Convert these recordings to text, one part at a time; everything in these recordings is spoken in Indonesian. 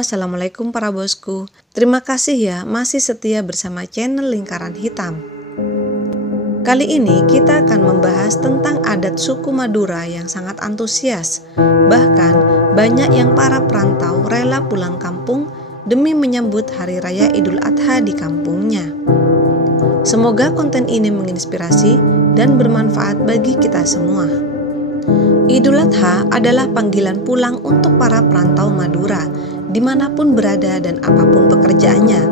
Assalamualaikum para bosku. Terima kasih ya masih setia bersama channel Lingkaran Hitam. Kali ini kita akan membahas tentang adat suku Madura yang sangat antusias. Bahkan banyak yang para perantau rela pulang kampung demi menyambut Hari Raya Idul Adha di kampungnya. Semoga konten ini menginspirasi dan bermanfaat bagi kita semua. Idul Adha adalah panggilan pulang untuk para perantau Madura, dimanapun berada dan apapun pekerjaannya.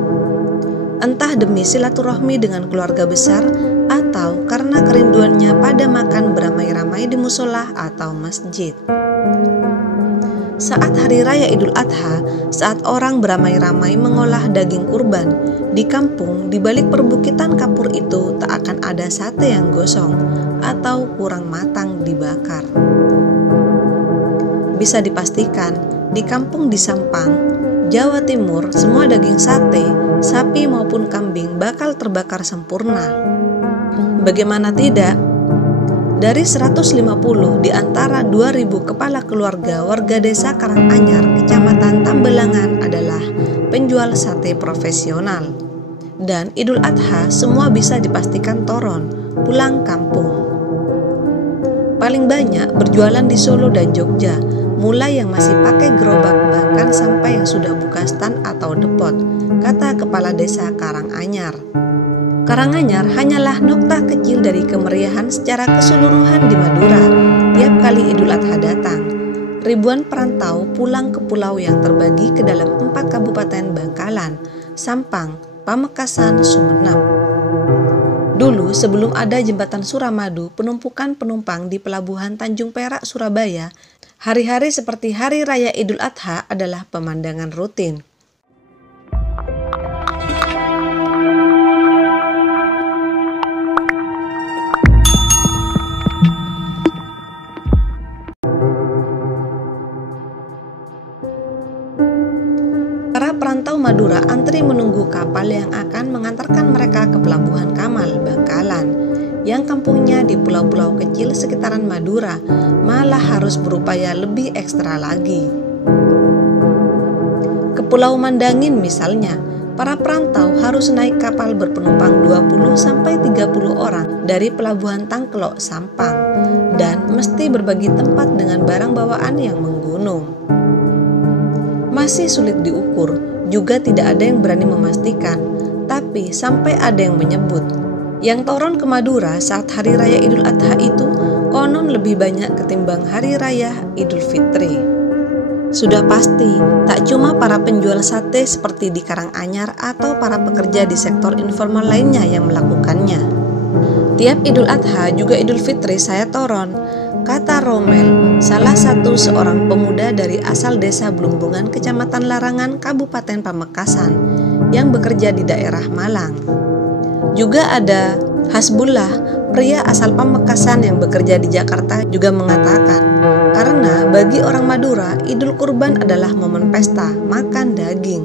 Entah demi silaturahmi dengan keluarga besar, atau karena kerinduannya pada makan beramai-ramai di musola atau masjid. Saat Hari Raya Idul Adha, saat orang beramai-ramai mengolah daging kurban, di kampung di balik perbukitan kapur itu tak akan ada sate yang gosong atau kurang matang dibakar. Bisa dipastikan, di kampung di Sampang, Jawa Timur, semua daging sate, sapi maupun kambing bakal terbakar sempurna. Bagaimana tidak? Dari 150 di antara 2000 kepala keluarga warga desa Karanganyar, Kecamatan Tambelangan adalah penjual sate profesional. Dan Idul Adha semua bisa dipastikan toron, pulang kampung. Paling banyak berjualan di Solo dan Jogja, mulai yang masih pakai gerobak bahkan sampai yang sudah buka stand atau depot, kata Kepala Desa Karanganyar. Karanganyar hanyalah nokta kecil dari kemeriahan secara keseluruhan di Madura tiap kali Idul Adha datang. Ribuan perantau pulang ke pulau yang terbagi ke dalam 4 kabupaten Bangkalan, Sampang, Pamekasan, Sumeneb. Dulu sebelum ada jembatan Suramadu, penumpukan penumpang di pelabuhan Tanjung Perak, Surabaya, hari-hari seperti Hari Raya Idul Adha adalah pemandangan rutin. Para perantau Madura antri menunggu kapal yang akan mengantarkan mereka ke Pelabuhan Kamal, Bangkalan, yang kampungnya di pulau-pulau kecil sekitaran Madura, malah harus berupaya lebih ekstra lagi. Ke Pulau Mandangin misalnya, para perantau harus naik kapal berpenumpang 20-30 orang dari Pelabuhan Tangkelok, Sampang, dan mesti berbagi tempat dengan barang bawaan yang menggunung. Masih sulit diukur, juga tidak ada yang berani memastikan, tapi sampai ada yang menyebut, yang toron ke Madura saat Hari Raya Idul Adha itu konon lebih banyak ketimbang Hari Raya Idul Fitri. Sudah pasti, tak cuma para penjual sate seperti di Karanganyar atau para pekerja di sektor informal lainnya yang melakukannya. Tiap Idul Adha juga Idul Fitri saya toron, kata Romel, salah satu seorang pemuda dari asal desa Blumbungan, Kecamatan Larangan, Kabupaten Pamekasan, yang bekerja di daerah Malang. Juga ada Hasbullah, pria asal Pamekasan yang bekerja di Jakarta, juga mengatakan, karena bagi orang Madura, Idul Kurban adalah momen pesta, makan daging.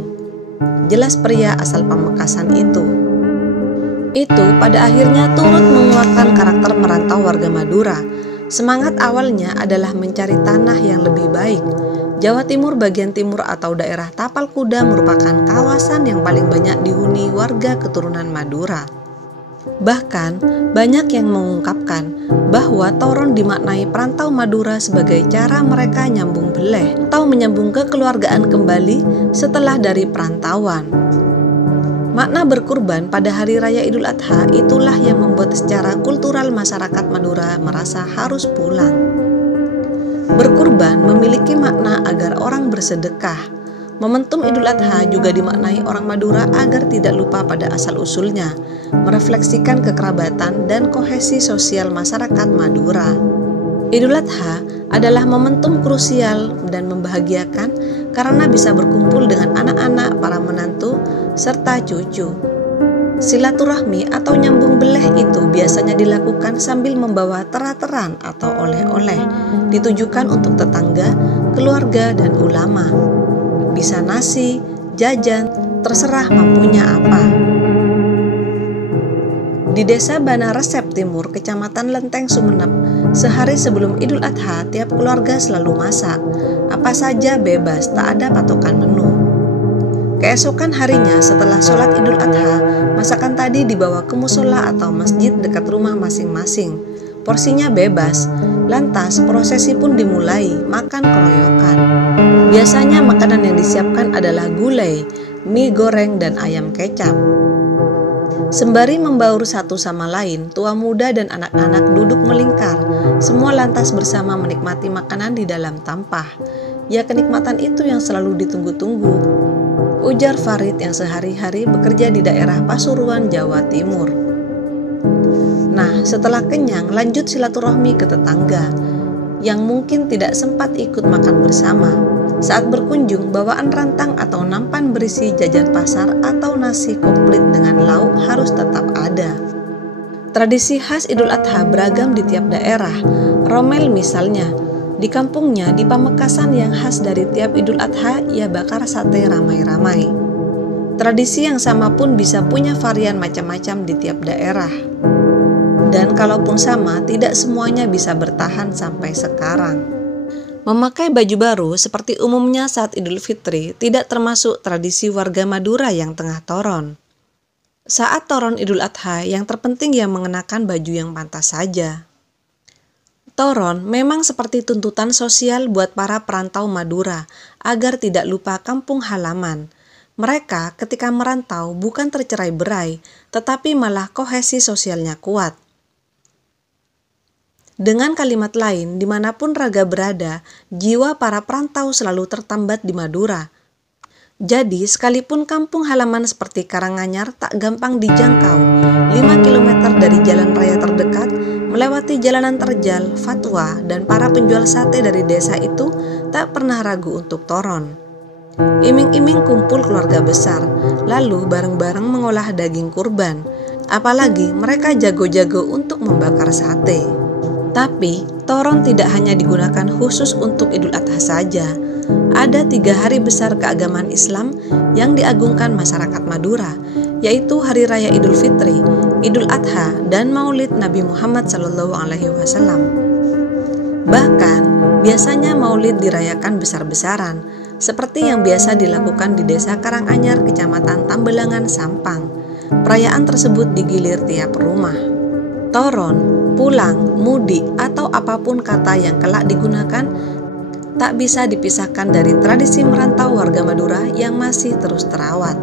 Jelas pria asal Pamekasan itu pada akhirnya turut menguatkan karakter merantau warga Madura. Semangat awalnya adalah mencari tanah yang lebih baik. Jawa Timur bagian timur atau daerah Tapal Kuda merupakan kawasan yang paling banyak dihuni warga keturunan Madura. Bahkan banyak yang mengungkapkan bahwa toron dimaknai perantau Madura sebagai cara mereka nyambung beleh atau menyambung kekeluargaan kembali setelah dari perantauan. Makna berkurban pada Hari Raya Idul Adha itulah yang membuat secara kultural masyarakat Madura merasa harus pulang. Berkurban memiliki makna agar orang bersedekah. Momentum Idul Adha juga dimaknai orang Madura agar tidak lupa pada asal-usulnya, merefleksikan kekerabatan dan kohesi sosial masyarakat Madura. Idul Adha adalah momentum krusial dan membahagiakan karena bisa berkumpul dengan anak-anak, para menantu, serta cucu. Silaturahmi atau nyambung beleh itu biasanya dilakukan sambil membawa tera-teran atau oleh-oleh, ditujukan untuk tetangga, keluarga, dan ulama. Bisa nasi, jajan, terserah mampunya apa. Di Desa Banaresep Timur, Kecamatan Lenteng, Sumeneb, sehari sebelum Idul Adha, tiap keluarga selalu masak. Apa saja bebas, tak ada patokan menu. Keesokan harinya setelah sholat Idul Adha, masakan tadi dibawa ke musola atau masjid dekat rumah masing-masing. Porsinya bebas, lantas prosesi pun dimulai, makan keroyokan. Biasanya makanan yang disiapkan adalah gulai, mie goreng, dan ayam kecap. Sembari membaur satu sama lain, tua muda dan anak-anak duduk melingkar. Semua lantas bersama menikmati makanan di dalam tampah. Ya, kenikmatan itu yang selalu ditunggu-tunggu, ujar Farid yang sehari-hari bekerja di daerah Pasuruan, Jawa Timur. Nah, setelah kenyang, lanjut silaturahmi ke tetangga yang mungkin tidak sempat ikut makan bersama. Saat berkunjung, bawaan rantang atau nampan berisi jajan pasar atau nasi komplit dengan lauk harus tetap ada. Tradisi khas Idul Adha beragam di tiap daerah. Romel misalnya, di kampungnya di Pamekasan yang khas dari tiap Idul Adha ia bakar sate ramai-ramai. Tradisi yang sama pun bisa punya varian macam-macam di tiap daerah. Dan kalaupun sama, tidak semuanya bisa bertahan sampai sekarang. Memakai baju baru seperti umumnya saat Idul Fitri tidak termasuk tradisi warga Madura yang tengah toron. Saat toron Idul Adha, yang terpenting yang mengenakan baju yang pantas saja. Toron memang seperti tuntutan sosial buat para perantau Madura agar tidak lupa kampung halaman. Mereka ketika merantau bukan tercerai-berai, tetapi malah kohesi sosialnya kuat. Dengan kalimat lain, dimanapun raga berada, jiwa para perantau selalu tertambat di Madura. Jadi, sekalipun kampung halaman seperti Karanganyar tak gampang dijangkau, 5 km dari jalan raya terdekat, melewati jalanan terjal, fatwa, dan para penjual sate dari desa itu tak pernah ragu untuk toron. Iming-iming kumpul keluarga besar, lalu bareng-bareng mengolah daging kurban. Apalagi mereka jago-jago untuk membakar sate. Tapi, toron tidak hanya digunakan khusus untuk Idul Adha saja. Ada 3 hari besar keagamaan Islam yang diagungkan masyarakat Madura, yaitu Hari Raya Idul Fitri, Idul Adha, dan Maulid Nabi Muhammad SAW. Bahkan, biasanya Maulid dirayakan besar-besaran, seperti yang biasa dilakukan di Desa Karanganyar, Kecamatan Tambelangan, Sampang. Perayaan tersebut digilir tiap rumah. Toron, pulang, mudik, atau apapun kata yang kelak digunakan, tak bisa dipisahkan dari tradisi merantau warga Madura yang masih terus terawat.